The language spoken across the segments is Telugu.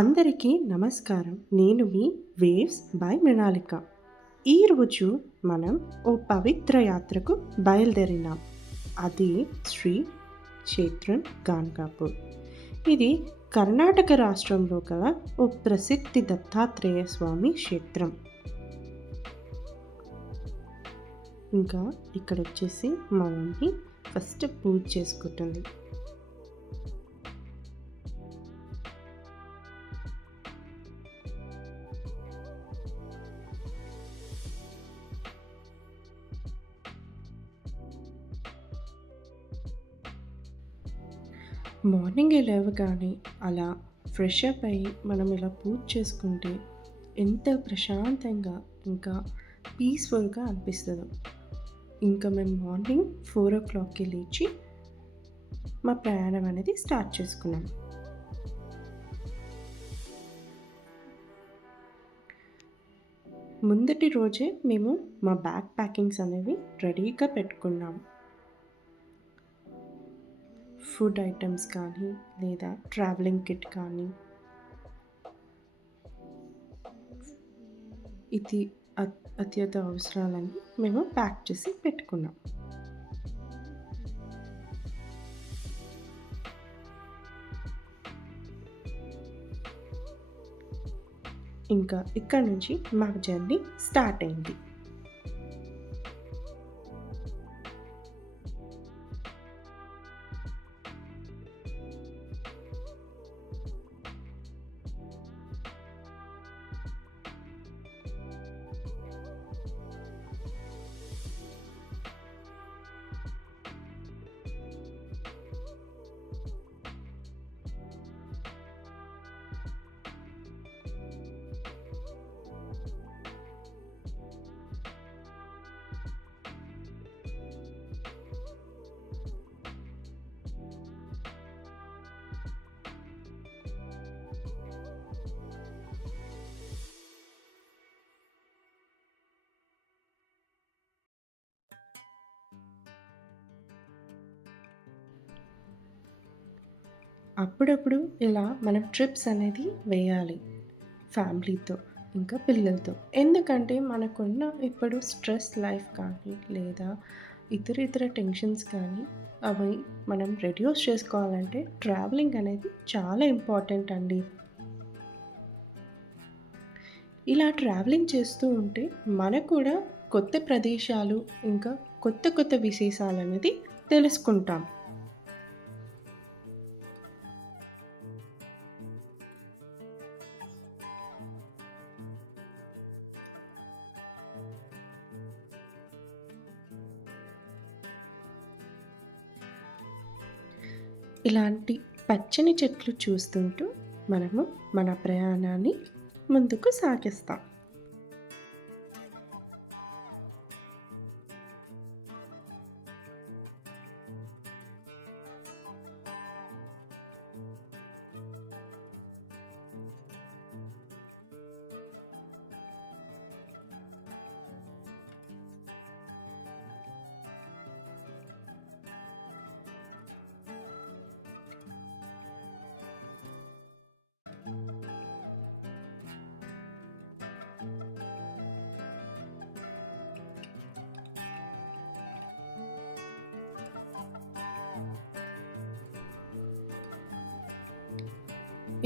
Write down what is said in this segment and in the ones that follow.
అందరికీ నమస్కారం. నేను మీ వేవ్స్ బై మృణాలిక. ఈరోజు మనం ఓ పవిత్ర యాత్రకు బయలుదేరినాం. అది శ్రీ క్షేత్రం గాన్గాపూర్. ఇది కర్ణాటక రాష్ట్రంలో గల ఓ ప్రసిద్ధి దత్తాత్రేయ స్వామి క్షేత్రం. ఇంకా ఇక్కడ వచ్చేసి మా మమ్మీ ఫస్ట్ పూజ చేసుకుంటుంది. మార్నింగ్ లేవగానే అలా ఫ్రెష్ అప్ అయ్యి మనం ఇలా పూజ చేసుకుంటే ఎంత ప్రశాంతంగా ఇంకా పీస్ఫుల్గా అనిపిస్తుందో. ఇంకా మేము మార్నింగ్ 4 o'clockకి లేచి మా ప్రయాణం అనేది స్టార్ట్ చేసుకున్నాం. ముందటి రోజే మేము మా బ్యాగ్ ప్యాకింగ్స్ అనేవి రెడీగా పెట్టుకున్నాం. ఫుడ్ ఐటమ్స్ కానీ లేదా ట్రావెలింగ్ కిట్ కానీ ఇది అత్యంత అవసరాలని మేము ప్యాక్ చేసి పెట్టుకున్నాం. ఇంకా ఇక్కడ నుంచి మా జర్నీ స్టార్ట్ అయింది. అప్పుడప్పుడు ఇలా మనం ట్రిప్స్ అనేది వేయాలి ఫ్యామిలీతో ఇంకా పిల్లలతో. ఎందుకంటే మనకున్న ఇప్పుడు స్ట్రెస్ లైఫ్ కానీ లేదా ఇతర టెన్షన్స్ కానీ అవి మనం రెడ్యూస్ చేసుకోవాలంటే ట్రావెలింగ్ అనేది చాలా ఇంపార్టెంట్ అండి. ఇలా ట్రావెలింగ్ చేస్తూ ఉంటే మనకు కూడా కొత్త ప్రదేశాలు ఇంకా కొత్త విశేషాలు అనేది తెలుసుకుంటాం. ఇలాంటి పచ్చని చెట్లు చూస్తుంటూ మనము మన ప్రయాణాన్ని ముందుకు సాగిస్తాం.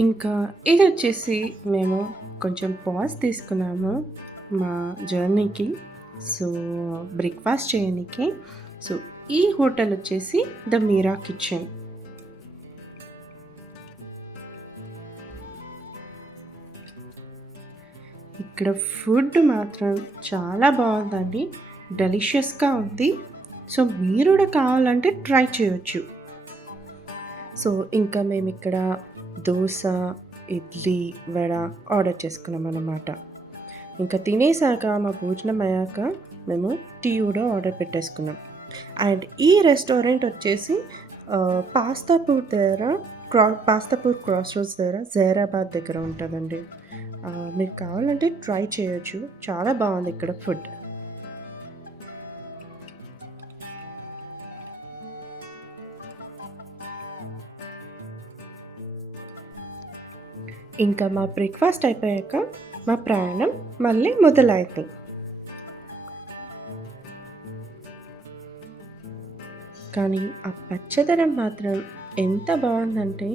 ఇంకా ఇది వచ్చేసి మేము కొంచెం పాజ్ తీసుకున్నాము మా జర్నీకి. సో బ్రేక్ఫాస్ట్ చేయడానికి. సో ఈ హోటల్ వచ్చేసి ద మీరా కిచెన్. ఇక్కడ ఫుడ్ మాత్రం చాలా బాగుందండి, డెలిషియస్గా ఉంది. సో మీరు కూడా కావాలంటే ట్రై చేయొచ్చు. సో ఇంకా మేము ఇక్కడ దోశ, ఇడ్లీ, వడ ఆర్డర్ చేసుకున్నాం అన్నమాట. ఇంకా తినేసాక మా భోజనం అయ్యాక మేము టీ కూడా ఆర్డర్ పెట్టేసుకున్నాం. అండ్ ఈ రెస్టారెంట్ వచ్చేసి పాస్తాపూర్ క్రాస్ రోడ్స్ దగ్గర జైరాబాద్ దగ్గర ఉంటుందండి. మీరు కావాలంటే ట్రై చేయొచ్చు, చాలా బాగుంది ఇక్కడ ఫుడ్. ఇంకా మా బ్రేక్‌ఫాస్ట్ అయిపోయాక మా ప్రయాణం మళ్ళీ మొదలైంది. కానీ ఆ పచ్చదనం మాత్రం ఎంత బావుందంటే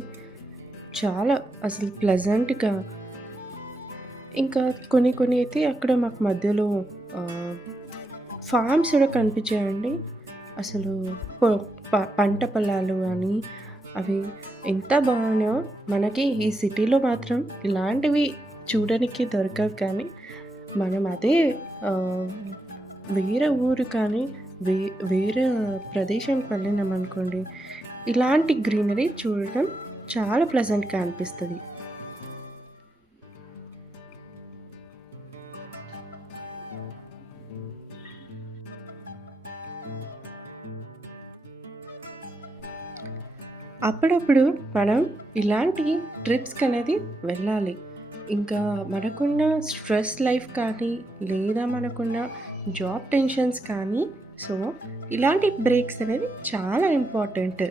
చాలా అసలు ప్లెజెంట్‌గా. ఇంకా కొన్ని అయితే అక్కడ మాకు మధ్యలో ఆహ్, ఫార్మ్స్ కూడా కనిపించాయండి. అసలు పొ పంట పొలాలు గానీ, అవి ఎంత బాగున్నాయో. మనకి ఈ సిటీలో మాత్రం ఇలాంటివి చూడడానికి దొరకవు కానీ, మనం అదే ఆహ్, వేరే ఊరు కానీ, వే వేరే ప్రదేశానికి వెళ్ళినామనుకోండి, ఇలాంటి గ్రీనరీ చూడటం చాలా ప్లెజెంట్‌గా అనిపిస్తది. అప్పుడప్పుడు మనం ఇలాంటి ట్రిప్స్‌కనేది వెళ్ళాలి. ఇంకా మనకున్న స్ట్రెస్ లైఫ్ కానీ, లేదా మనకున్న జాబ్ టెన్షన్స్ కానీ, సో, ఇలాంటి బ్రేక్స్ అనేది చాలా ఇంపార్టెంట్.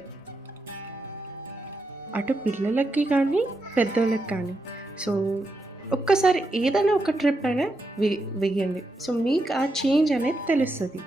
అటు పిల్లలకి కానీ, పెద్దోళ్ళకి కానీ. సో, ఒక్కసారి ఏదైనా ఒక ట్రిప్ అయినా వెయ్యండి. సో, మీకు ఆ చేంజ్ అనేది తెలుస్తది.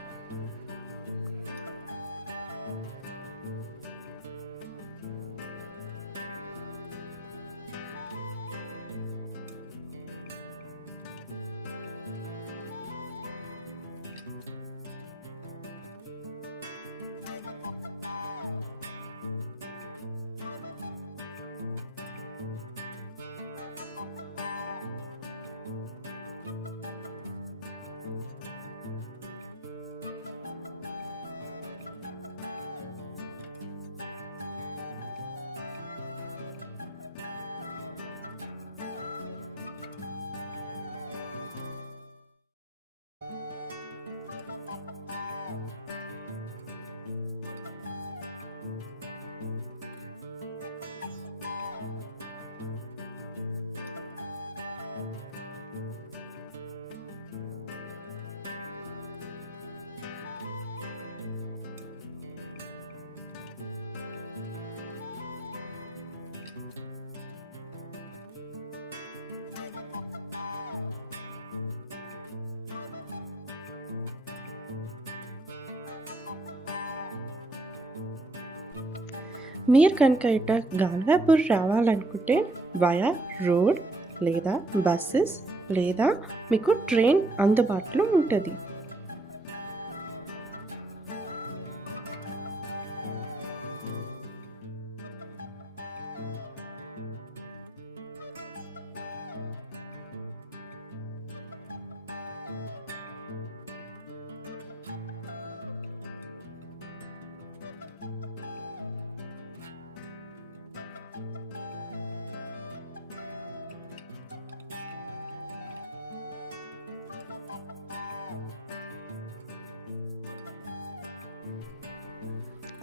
మీరు కనుక ఇట గాన్గాపూర్ రావాలనుకుంటే వయా రోడ్ లేదా బసెస్ లేదా మీకు ట్రైన్ అందుబాటులో ఉంటది.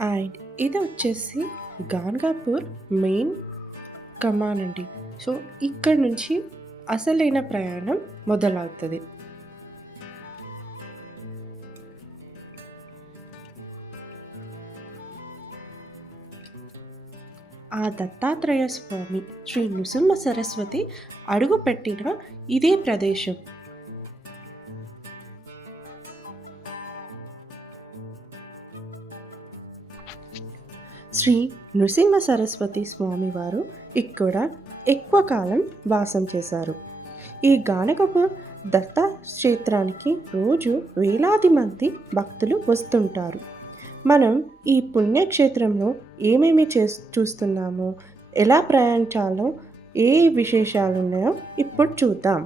అండ్ ఇది వచ్చేసి గాన్గాపూర్ మెయిన్ కమాన్ అండి. సో, ఇక్కడ నుంచి అసలైన ప్రయాణం మొదలవుతది. ఆ దత్తాత్రేయ స్వామి, శ్రీ నృసింహ సరస్వతి అడుగుపెట్టిన ఇదే ప్రదేశం. శ్రీ నృసింహ సరస్వతి స్వామివారు ఇక్కడ ఎక్కువ కాలం వాసం చేశారు. ఈ గానకపూర్ దత్త క్షేత్రానికి రోజు వేలాది మంది భక్తులు వస్తుంటారు. మనం ఈ పుణ్యక్షేత్రంలో ఏమేమి చూస్తున్నామో, ఎలా ప్రయాణించాలో, ఏ విశేషాలు ఉన్నాయో ఇప్పుడు చూద్దాం.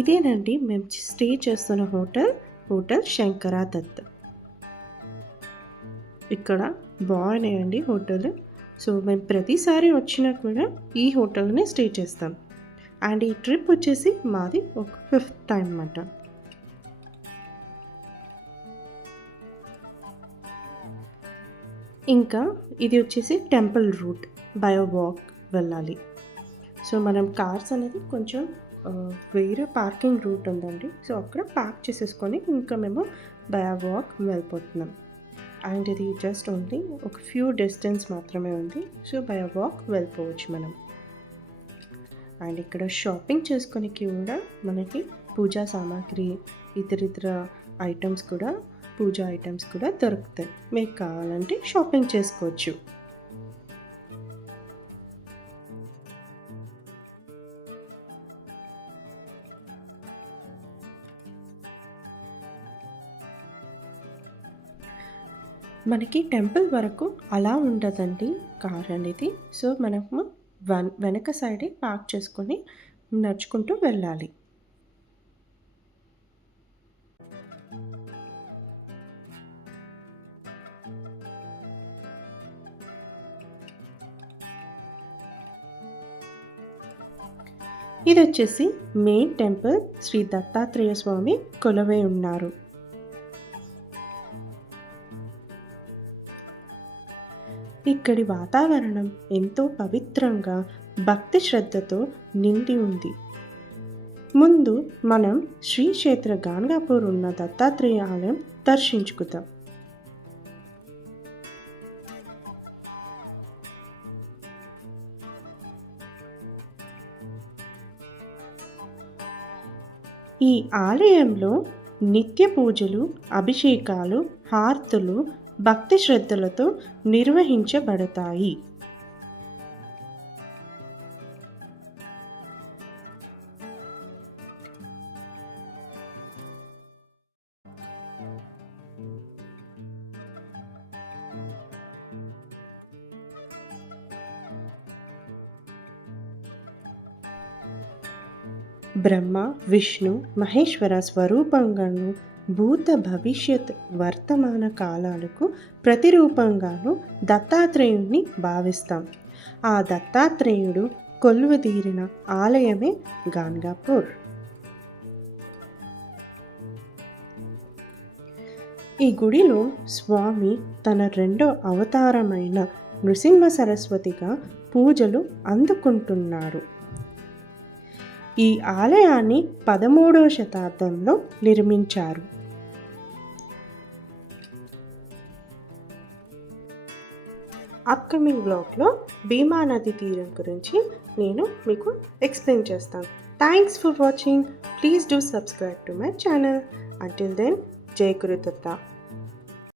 ఇదేనండి మేము స్టే చేస్తున్న హోటల్ శంకరా దత్. ఇక్కడ బాగున్నాయండి హోటల్. సో మేము ప్రతిసారి వచ్చినా కూడా ఈ హోటల్నే స్టే చేస్తాం. అండ్ ఈ ట్రిప్ వచ్చేసి మాది ఒక 5th టైం అన్నమాట. ఇంకా ఇది వచ్చేసి టెంపుల్ రూట్, బయో వాక్ వెళ్ళాలి. సో మనం కార్స్ అనేది కొంచెం వేరే పార్కింగ్ రూట్ ఉందండి. సో అక్కడ పార్క్ చేసేసుకొని ఇంకా మేము బయో వాక్ వెళ్ళిపోతున్నాం. అండ్ ఇది జస్ట్ ఓన్లీ ఒక ఫ్యూ డిస్టెన్స్ మాత్రమే ఉంది. సో బయో వాక్ వెళ్ళిపోవచ్చు మనం. అండ్ ఇక్కడ షాపింగ్ చేసుకొనికి కూడా మనకి పూజా సామాగ్రి, ఇతర ఐటమ్స్ కూడా, పూజా ఐటమ్స్ కూడా దొరుకుతాయి. మీకు కావాలంటే షాపింగ్ చేసుకోవచ్చు. మనకి టెంపుల్ వరకు అలా ఉండదండి కార్ అనేది. సో మనము వెనక సైడే పార్క్ చేసుకొని నడుచుకుంటూ వెళ్ళాలి. ఇది వచ్చేసి మెయిన్ టెంపుల్, శ్రీ దత్తాత్రేయ స్వామి కొలువై ఉన్నారు. ఇక్కడి వాతావరణం ఎంతో పవిత్రంగా, భక్తి శ్రద్ధతో నిండి ఉంది. ముందు మనం శ్రీ క్షేత్ర గాన్గాపూర్ ఉన్న దత్తాత్రేయ ఆలయం దర్శించుకుందాం. ఈ ఆలయంలో నిత్య పూజలు, అభిషేకాలు, హారతులు భక్తి శ్రద్ధలతో నిర్వహించబడతాయి. బ్రహ్మ, విష్ణు, మహేశ్వర స్వరూపంగాను, భూత భవిష్యత్ వర్తమాన కాలాలకు ప్రతిరూపంగాను దత్తాత్రేయుడిని భావిస్తాం. ఆ దత్తాత్రేయుడు కొలువుదీరిన ఆలయమే గాన్గాపూర్. ఈ గుడిలో స్వామి తన రెండో అవతారమైన నృసింహ సరస్వతిగా పూజలు అందుకుంటున్నారు. ఈ ఆలయాన్ని 13వ శతాబ్దంలో నిర్మించారు. అప్కమింగ్ బ్లాగ్లో భీమా నది తీరం గురించి నేను మీకు ఎక్స్ప్లెయిన్ చేస్తాను. Thanks for watching. Please do subscribe to my channel. Until then, జై గురుదత్త.